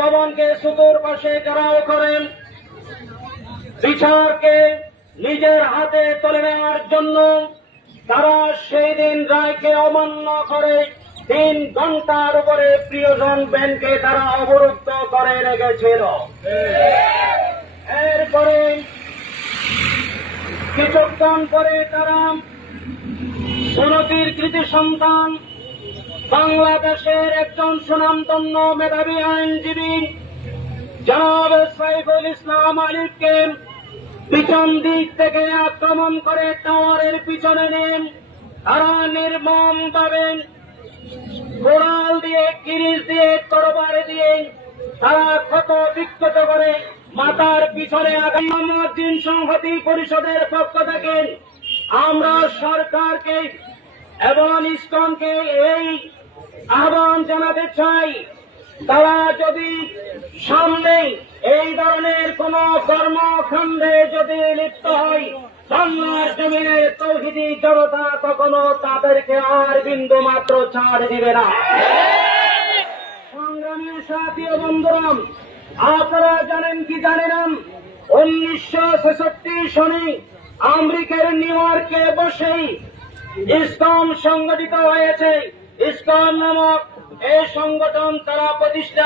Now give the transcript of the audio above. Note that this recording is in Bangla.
ভবনকে চতুর্পাশে ঘেরাও করেন বিচারকে নিজের হাতে তুলে নেওয়ার জন্য। তারা সেই দিন রায়কে অমান্য করে 3 ঘন্টার উপরে প্রিয়জন ব্যাংকে তারা অবরুদ্ধ করে রেখেছিল। এরপরে কিছুক্ষণ পরে তারা সুনতির কৃতি সন্তান বাংলাদেশের একজন সুনামধন্য মেধাবী আইনজীবী জনাব সাইফুল ইসলাম আলিফকে পিছন দিক থেকে আক্রমণ করে টাওয়ারের পিছনে নেন। তারা নির্মমভাবে কোড়াল দিয়ে, কিরিচ দিয়ে, তরবার দিয়ে তারা ক্ষত বিক্ষত করে মাথার পিছনে আঘাত। মুয়াজ্জিন সংহতি পরিষদের পক্ষ থেকে আমরা সরকারকে এবং ইসকনকে এই আহ্বান জানাতে চাই, তারা যদি সামনে এই ধরনের কোন কর্মকাণ্ডে যদি লিপ্ত হয়, বাংলার জমিনের তৌহিদি জনতা কখনো তাদেরকে আর বিন্দু মাত্র ছাড় দিবে না। সংগ্রামী সাথী ও বন্ধুরা, আপনারা জানেন কি জানেন না, 1966 সনে আমেরিকার নিউ ইয়র্কে বসেই ইসকন সংগঠিত হয়েছে। ইসকন নামক এই সংগঠন তারা প্রতিষ্ঠা